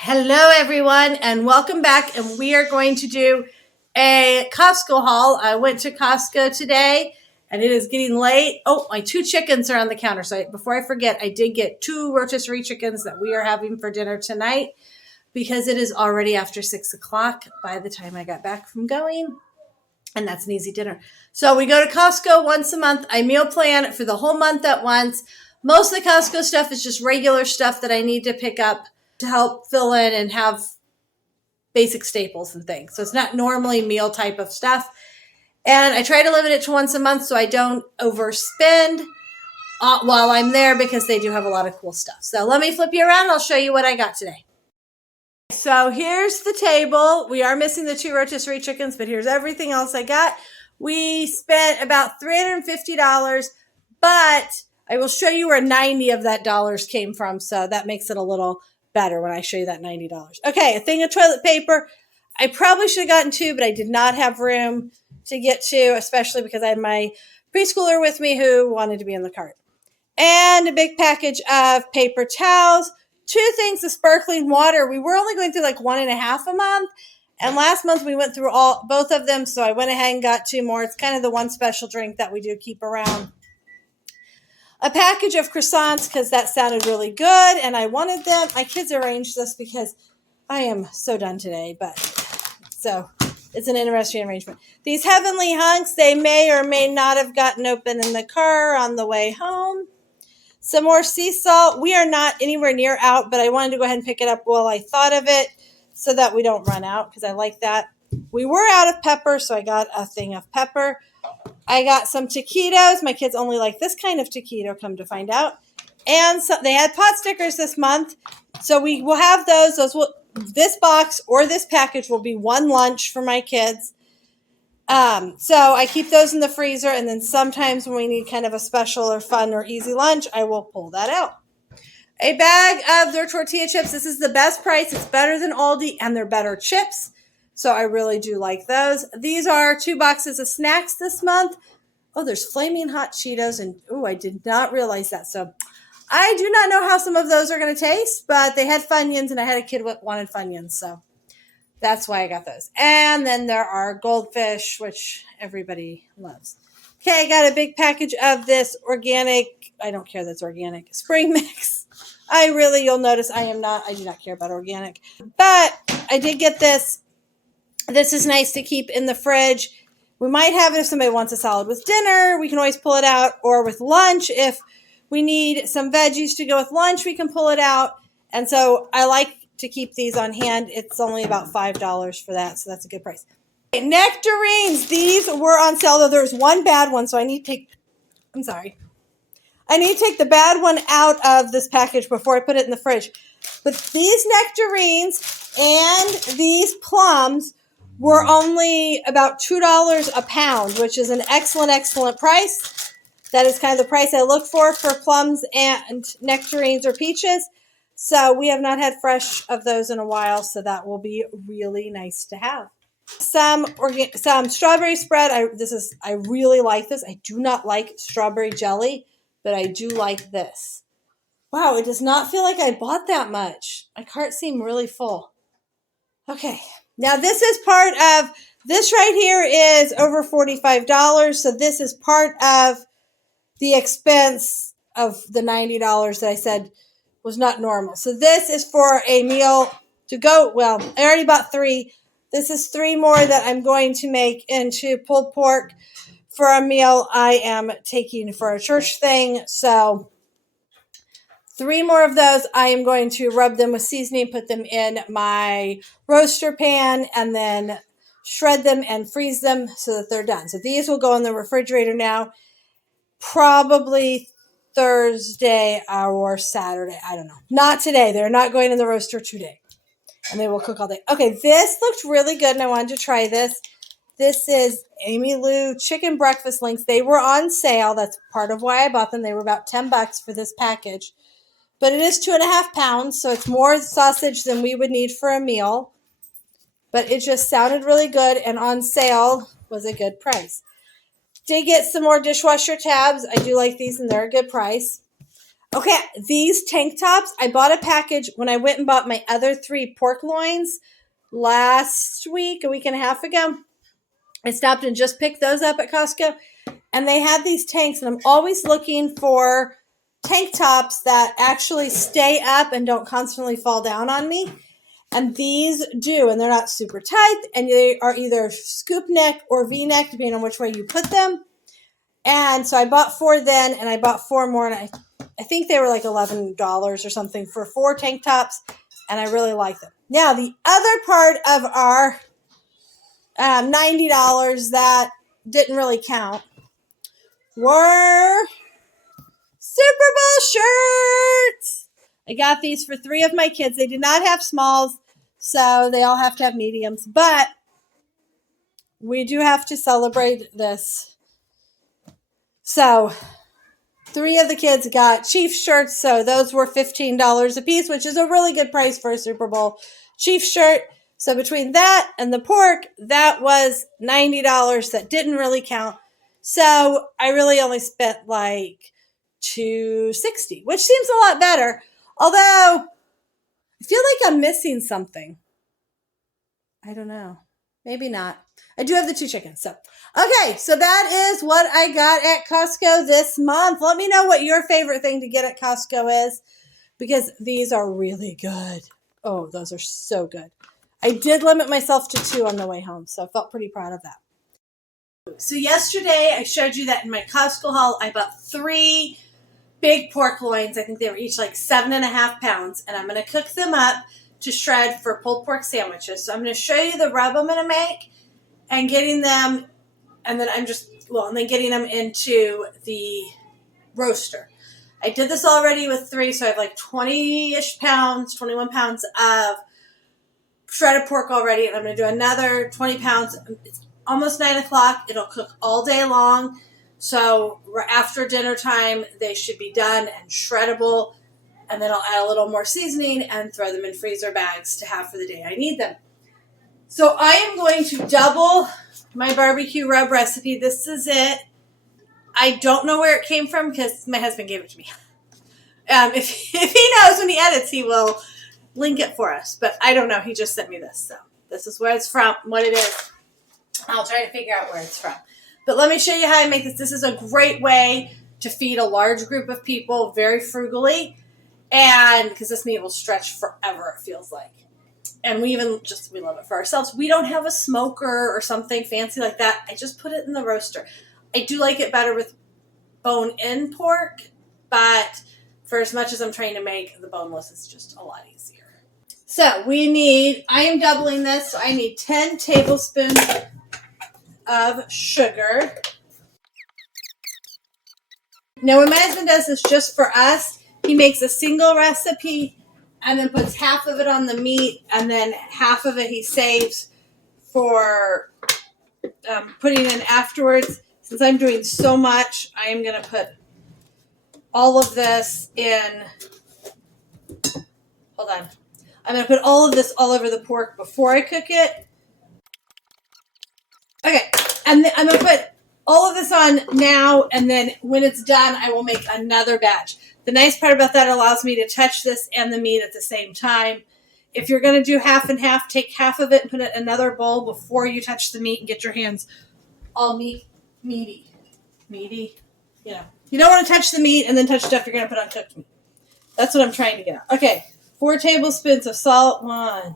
Hello, everyone, and welcome back. And we are going to do a Costco haul. I went to Costco today, and it is getting late. Oh, my 2 chickens are on the counter. So before I forget, I did get 2 rotisserie chickens that we are having for dinner tonight because it is already after 6 o'clock by the time I got back from going. And that's an easy dinner. So we go to Costco once a month. I meal plan for the whole month at once. Most of the Costco stuff is just regular stuff that I need to pick up to help fill in and have basic staples and things. So it's not normally meal type of stuff. And I try to limit it to once a month so I don't overspend while I'm there because they do have a lot of cool stuff. So let me flip you around and I'll show you what I got today. So here's the table. We are missing the 2 rotisserie chickens, but here's everything else I got. We spent about $350, but I will show you where 90 of that dollars came from. So that makes it a little better when I show you that $90. Okay, a thing of toilet paper. I probably should have gotten 2, but I did not have room to get 2, especially because I had my preschooler with me who wanted to be in the cart. And a big package of paper towels. 2 things of sparkling water. We were only going through like 1.5 a month. And last month we went through both of them. So I went ahead and got 2 more. It's kind of the one special drink that we do keep around. A package of croissants because that sounded really good and I wanted them. My kids arranged this because I am so done today, but so it's an interesting arrangement. These heavenly hunks, they may or may not have gotten open in the car on the way home. Some more sea salt. We are not anywhere near out, but I wanted to go ahead and pick it up while I thought of it so that we don't run out because I like that. We were out of pepper, so I got a thing of pepper. I got some taquitos. My kids only like this kind of taquito, come to find out. And so they had pot stickers this month, so we will have those. This box or this package will be one lunch for my kids. So I keep those in the freezer, and then sometimes when we need kind of a special or fun or easy lunch, I will pull that out. A bag of their tortilla chips. This is the best price. It's better than Aldi, and they're better chips. So I really do like those. These are 2 boxes of snacks this month. Oh, there's flaming hot Cheetos, and I did not realize that. So I do not know how some of those are going to taste, but they had Funyuns, and I had a kid that wanted Funyuns, so that's why I got those. And then there are goldfish, which everybody loves. Okay, I got a big package of this organic, I don't care that's organic, spring mix. You'll notice I do not care about organic. But I did get this. This is nice to keep in the fridge. We might have it if somebody wants a salad with dinner. We can always pull it out, or with lunch. If we need some veggies to go with lunch, we can pull it out. And so I like to keep these on hand. It's only about $5 for that, so that's a good price. Okay, nectarines. These were on sale, though there's one bad one, so I need to take the bad one out of this package before I put it in the fridge. But these nectarines and these plums were only about $2 a pound, which is an excellent, excellent price. That is kind of the price I look for plums and nectarines or peaches. So we have not had fresh of those in a while, so that will be really nice to have. Some strawberry spread. I really like this. I do not like strawberry jelly, but I do like this. Wow, it does not feel like I bought that much. My cart seemed really full. Okay, now this right here is over $45, so this is part of the expense of the $90 that I said was not normal. So this is for a meal to go. Well, I already bought 3. This is 3 more that I'm going to make into pulled pork for a meal I am taking for a church thing. So 3 more of those. I am going to rub them with seasoning, put them in my roaster pan, and then shred them and freeze them so that they're done. So these will go in the refrigerator now, probably Thursday or Saturday. I don't know. Not today. They're not going in the roaster today. And they will cook all day. Okay, this looked really good, and I wanted to try this. This is Amy Lou chicken breakfast links. They were on sale. That's part of why I bought them. They were about $10 for this package. But it is 2.5 pounds, so it's more sausage than we would need for a meal. But it just sounded really good, and on sale was a good price. Did get some more dishwasher tabs. I do like these, and they're a good price. Okay, these tank tops, I bought a package when I went and bought my other 3 pork loins last week, a week and a half ago. I stopped and just picked those up at Costco, and they had these tanks, and I'm always looking for tank tops that actually stay up and don't constantly fall down on me. And these do, and they're not super tight, and they are either scoop neck or V-neck, depending on which way you put them. And so I bought 4 then, and I bought 4 more, and I think they were like $11 or something for 4 tank tops, and I really like them. Now, the other part of our $90 that didn't really count were Super Bowl shirts. I got these for 3 of my kids. They did not have smalls, so they all have to have mediums. But we do have to celebrate this. So 3 of the kids got Chiefs shirts, so those were $15 a piece, which is a really good price for a Super Bowl Chiefs shirt. So between that and the pork, that was $90 that didn't really count. So I really only spent like $260, which seems a lot better. Although I feel like I'm missing something. I don't know. Maybe not. I do have the 2 chickens. So, okay. So that is what I got at Costco this month. Let me know what your favorite thing to get at Costco is, because these are really good. Oh, those are so good. I did limit myself to 2 on the way home, so I felt pretty proud of that. So yesterday I showed you that in my Costco haul, I bought 3 big pork loins. I think they were each like 7.5 pounds, and I'm going to cook them up to shred for pulled pork sandwiches. So I'm going to show you the rub I'm going to make and getting them, and then getting them into the roaster. I did this already with 3, so I have like 20-ish pounds, 21 pounds of shredded pork already, and I'm going to do another 20 pounds. It's almost 9 o'clock. It'll cook all day long. So after dinner time, they should be done and shreddable. And then I'll add a little more seasoning and throw them in freezer bags to have for the day I need them. So I am going to double my barbecue rub recipe. This is it. I don't know where it came from because my husband gave it to me. If he knows when he edits, he will link it for us. But I don't know. He just sent me this. So this is where it's from, what it is. I'll try to figure out where it's from. But let me show you how I make this. This is a great way to feed a large group of people very frugally. And because this meat will stretch forever, it feels like. And we love it for ourselves. We don't have a smoker or something fancy like that. I just put it in the roaster. I do like it better with bone-in pork, but for as much as I'm trying to make the boneless, it's just a lot easier. So I am doubling this, so I need 10 tablespoons of sugar. Now, when my husband does this just for us, he makes a single recipe and then puts half of it on the meat, and then half of it he saves for putting in afterwards. Since I'm doing so much, I am going to put all of this in. Hold on. I'm going to put all of this all over the pork before I cook it. Okay. And I'm going to put all of this on now, and then when it's done, I will make another batch. The nice part about that, allows me to touch this and the meat at the same time. If you're going to do half and half, take half of it and put it in another bowl before you touch the meat and get your hands all meaty. You know, you don't want to touch the meat and then touch stuff you're going to put on cooked meat. That's what I'm trying to get at. Okay, 4 tablespoons of salt. 1,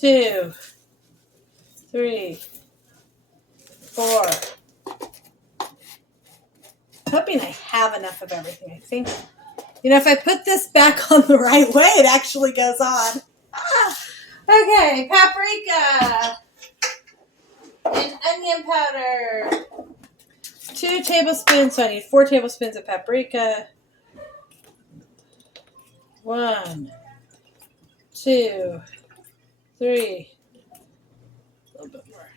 2, 3, 4. I'm hoping I have enough of everything. I think, if I put this back on the right way, it actually goes on. Okay, paprika and onion powder. 2 tablespoons, so I need 4 tablespoons of paprika. 1, 2, 3, a little bit more.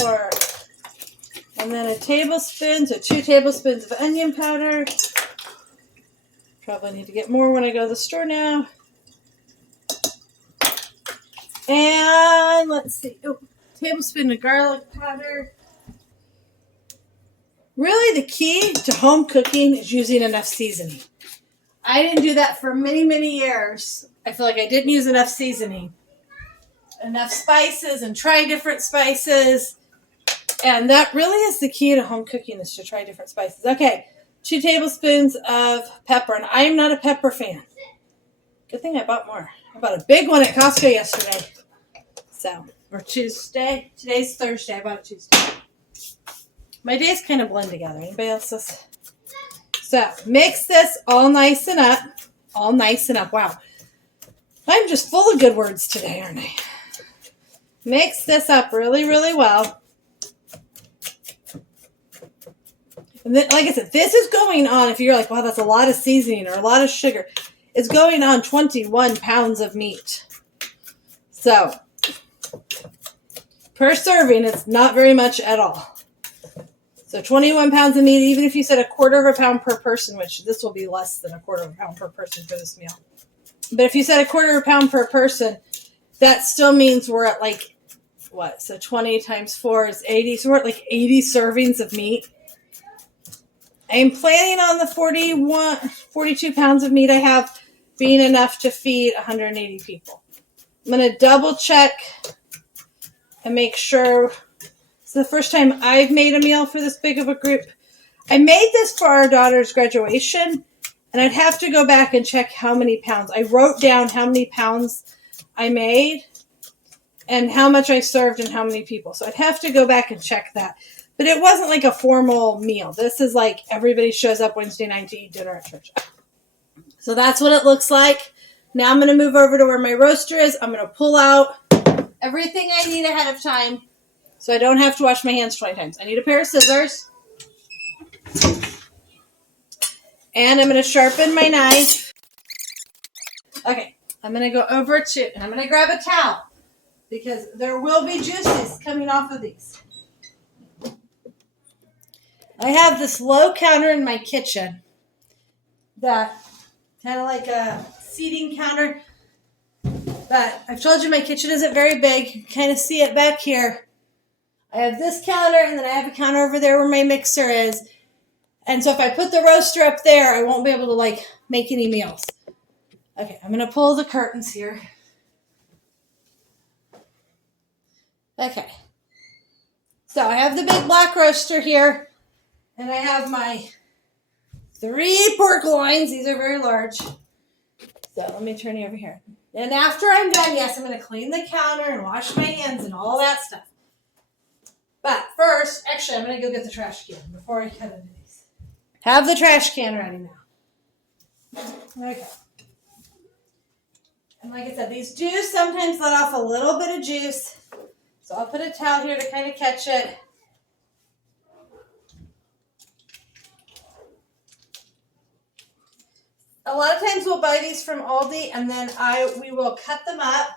4. And then 2 tablespoons of onion powder. Probably need to get more when I go to the store now. And let's see. Tablespoon of garlic powder. Really, the key to home cooking is using enough seasoning. I didn't do that for many, many years. I feel like I didn't use enough seasoning, enough spices, and try different spices. And that really is the key to home cooking, is to try different spices. Okay, 2 tablespoons of pepper. And I am not a pepper fan. Good thing I bought more. I bought a big one at Costco yesterday. Or Tuesday. Today's Thursday. I bought it Tuesday. My days kind of blend together. Anybody else's? So, mix this all nice and up. All nice and up. Wow. I'm just full of good words today, aren't I? Mix this up really, really well. And then, like I said, this is going on, if you're like, wow, that's a lot of seasoning or a lot of sugar. It's going on 21 pounds of meat. So, per serving, it's not very much at all. So 21 pounds of meat, even if you said 1/4 pound per person, which this will be less than 1/4 pound per person for this meal. But if you said 1/4 pound per person, that still means we're at like, what? So 20 times 4 is 80. So we're at like 80 servings of meat. I'm planning on the 42 pounds of meat I have being enough to feed 180 people. I'm going to double check and make sure. It's the first time I've made a meal for this big of a group. I made this for our daughter's graduation, and I'd have to go back and check how many pounds. I wrote down how many pounds I made and how much I served and how many people. So I'd have to go back and check that. But it wasn't like a formal meal. This is like everybody shows up Wednesday night to eat dinner at church. So that's what it looks like. Now I'm going to move over to where my roaster is. I'm going to pull out everything I need ahead of time so I don't have to wash my hands 20 times. I need a pair of scissors. And I'm going to sharpen my knife. Okay, I'm going to go over to, and I'm going to grab a towel because there will be juices coming off of these. I have this low counter in my kitchen that kind of like a seating counter. But I've told you my kitchen isn't very big. You can kind of see it back here. I have this counter, and then I have a counter over there where my mixer is. And so if I put the roaster up there, I won't be able to like make any meals. Okay, I'm going to pull the curtains here. Okay. So I have the big black roaster here. And I have my 3 pork loins. These are very large. So let me turn you over here. And after I'm done, yes, I'm going to clean the counter and wash my hands and all that stuff. But first, actually, I'm going to go get the trash can before I cut into these. Have the trash can ready now. Okay. And like I said, these do sometimes let off a little bit of juice. So I'll put a towel here to kind of catch it. A lot of times we'll buy these from Aldi, and then we will cut them up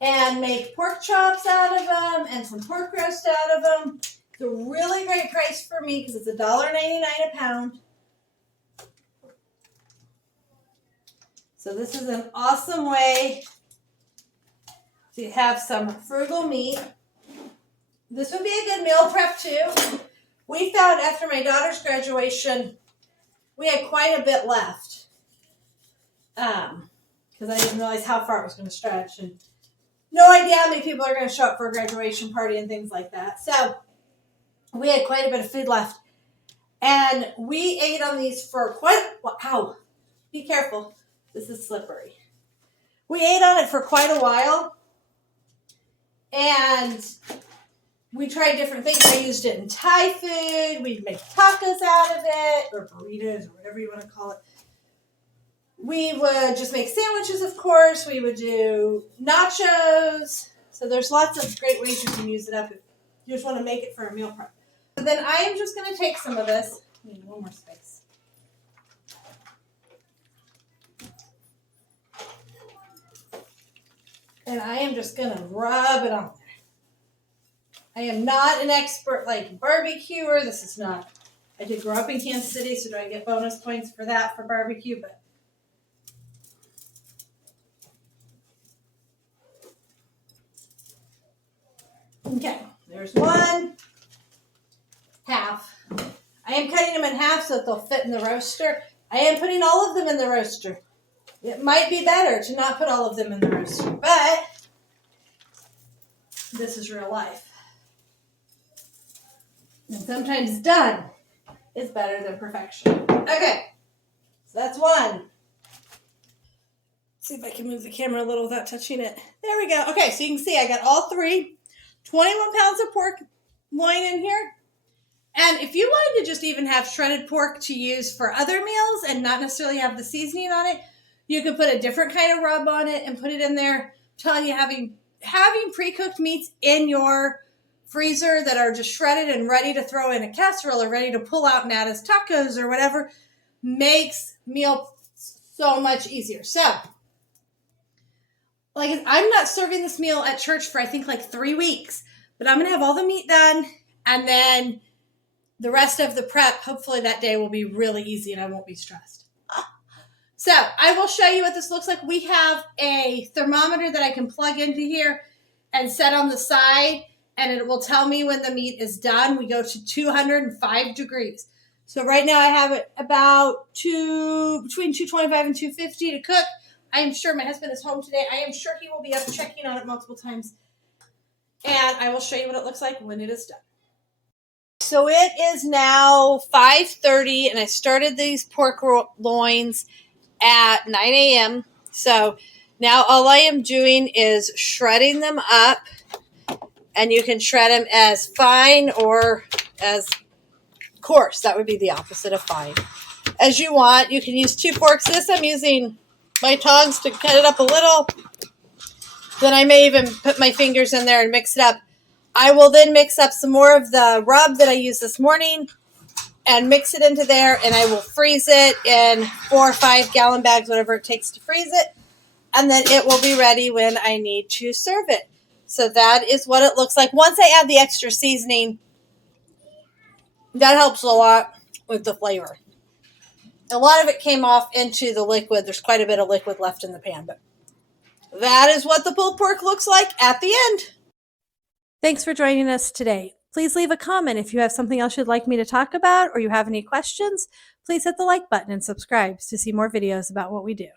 and make pork chops out of them and some pork roast out of them. It's a really great price for me because it's $1.99 a pound. So this is an awesome way to have some frugal meat. This would be a good meal prep too. We found after my daughter's graduation, we had quite a bit left because I didn't realize how far it was going to stretch, and no idea how many people are going to show up for a graduation party and things like that. So we had quite a bit of food left, and we ate on these for ow, be careful. This is slippery. We ate on it for quite a while, and we tried different things. I used it in Thai food. We'd make tacos out of it, or burritos, or whatever you want to call it. We would just make sandwiches, of course. We would do nachos. So there's lots of great ways you can use it up if you just want to make it for a meal prep. So then I am just going to take some of this. I need one more space. And I am just going to rub it on. I am not an expert like barbecuer. This is not. I did grow up in Kansas City, so do I get bonus points for that for barbecue? But okay, there's one. half. I am cutting them in half so that they'll fit in the roaster. I am putting all of them in the roaster. It might be better to not put all of them in the roaster, but this is real life. And sometimes done is better than perfection. Okay, so that's one. See if I can move the camera a little without touching it. There we go. Okay, so you can see I got all three. 21 pounds of pork loin in here. And if you wanted to just even have shredded pork to use for other meals and not necessarily have the seasoning on it, you could put a different kind of rub on it and put it in there. I'm telling you, having pre-cooked meats in your freezer that are just shredded and ready to throw in a casserole or ready to pull out and add as tacos or whatever makes meal so much easier. So, like, I'm not serving this meal at church for I think like 3 weeks, but I'm going to have all the meat done, and then the rest of the prep, hopefully that day will be really easy and I won't be stressed. So I will show you what this looks like. We have a thermometer that I can plug into here and set on the side, and it will tell me when the meat is done. We go to 205 degrees. So right now I have it about between 225 and 250 to cook. I am sure my husband is home today. I am sure he will be up checking on it multiple times. And I will show you what it looks like when it is done. So it is now 5:30, and I started these pork loins at 9 a.m. So now all I am doing is shredding them up, and you can shred them as fine or as coarse. That would be the opposite of fine. As you want. You can use 2 forks. This I'm using my tongs to cut it up a little. Then I may even put my fingers in there and mix it up. I will then mix up some more of the rub that I used this morning and mix it into there, and I will freeze it in 4 or 5 gallon bags, whatever it takes to freeze it, and then it will be ready when I need to serve it. So that is what it looks like. Once I add the extra seasoning, that helps a lot with the flavor. A lot of it came off into the liquid. There's quite a bit of liquid left in the pan, but that is what the pulled pork looks like at the end. Thanks for joining us today. Please leave a comment if you have something else you'd like me to talk about or you have any questions. Please hit the like button and subscribe to see more videos about what we do.